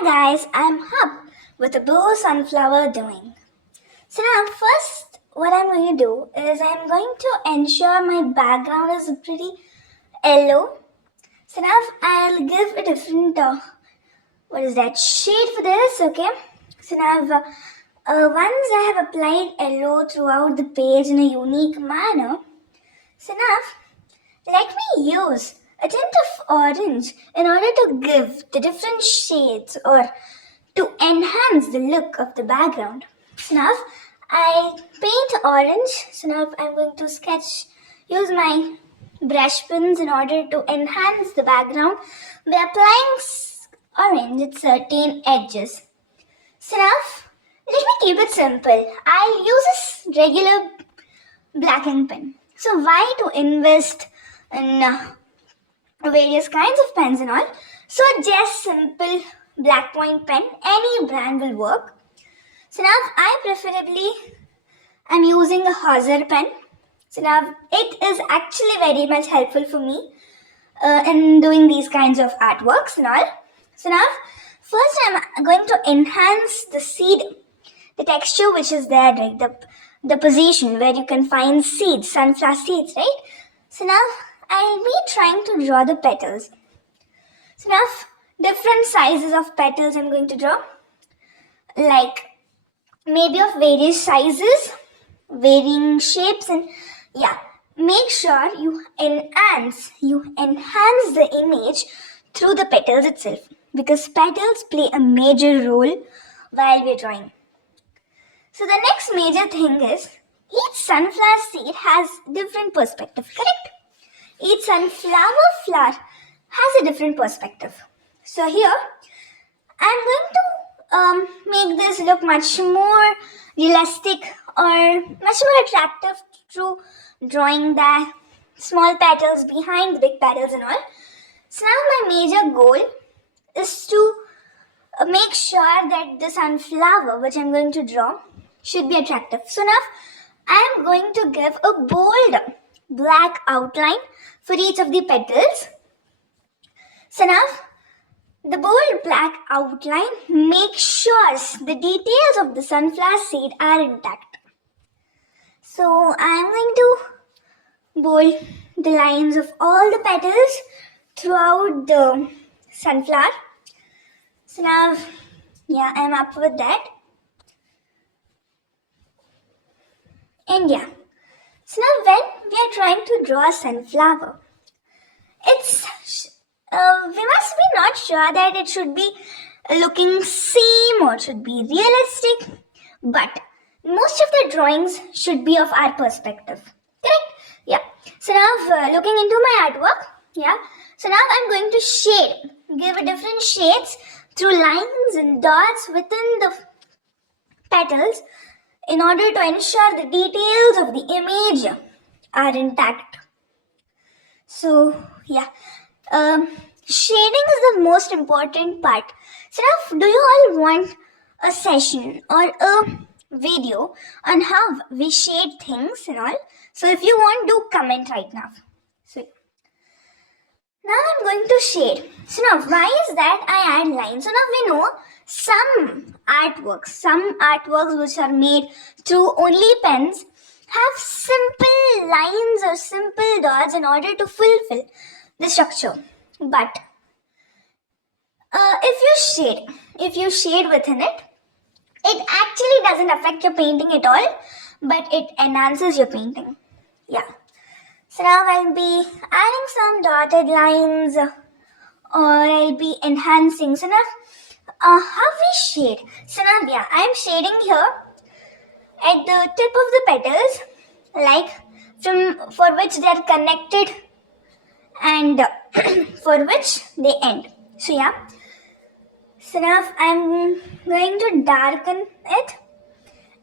Hi guys, I'm Hub with a blue sunflower doing. So now first what I'm going to do is I'm going to ensure my background is pretty yellow. So now I'll give a different shade for this, okay? So now once I have applied yellow throughout the page in a unique manner, so now let me use a tint of orange in order to give the different shades or to enhance the look of the background. So now I paint orange. So now I'm going to use my brush pens in order to enhance the background by applying orange at certain edges. So now let me keep it simple. I'll use this regular black ink pen. So why to invest in various kinds of pens and all? So just simple black point pen, any brand will work. So now I preferably am using a Hauser pen. So now it is actually very much helpful for me in doing these kinds of artworks and all. So now first I'm going to enhance the seed, the texture which is there, right? The position where you can find seeds, sunflower seeds, right? So now I'll be trying to draw the petals. So now different sizes of petals I'm going to draw, like maybe of various sizes, varying shapes, and yeah, make sure you enhance the image through the petals itself, because petals play a major role while we're drawing. So the next major thing is each sunflower seed has different perspective, correct? Each sunflower flower has a different perspective. So here I'm going to make this look much more realistic or much more attractive through drawing the small petals behind the big petals and all. So now my major goal is to make sure that the sunflower which I'm going to draw should be attractive. So now I am going to give a bold black outline for each of the petals. So now the bold black outline makes sure the details of the sunflower seed are intact. So I am going to bold the lines of all the petals throughout the sunflower. So now, yeah, I'm up with that. And yeah, so now when we are trying to draw a sunflower, we must be not sure that it should be looking same or should be realistic, but most of the drawings should be of our perspective, correct? Yeah. So now looking into my artwork, yeah, so now I'm going to give a different shades through lines and dots within the petals in order to ensure the details of the image are intact. So yeah, shading is the most important part. So now, do you all want a session or a video on how we shade things and all? So if you want, do comment right now. So now I'm going to shade. So now why is that I add lines? So now we know some artworks which are made through only pens have simple lines or simple dots in order to fulfill the structure. But if you shade within it, it actually doesn't affect your painting at all, but it enhances your painting. Yeah. So now I'll be adding some dotted lines or I'll be enhancing. So now how we shade? So now yeah, I'm shading here at the tip of the petals, like for which they are connected and for which they end. So yeah. So now I'm going to darken it,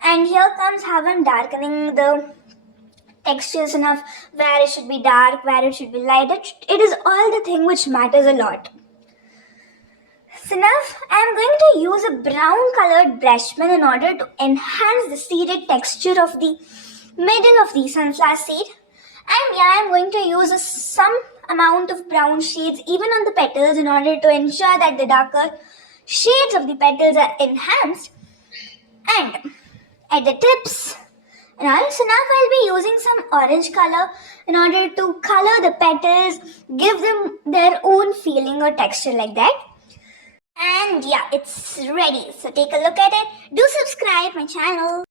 and here comes how I'm darkening the textures enough, where it should be dark, where it should be light. It is all the thing which matters a lot. So now I'm going to use a brown colored brush pen in order to enhance the seeded texture of the middle of the sunflower seed. And yeah, I'm going to use some amount of brown shades even on the petals in order to ensure that the darker shades of the petals are enhanced, and at the tips and all. So now I'll be using some orange color in order to color the petals, give them their own feeling or texture like that. And yeah, it's ready. So take a look at it. Do subscribe my channel.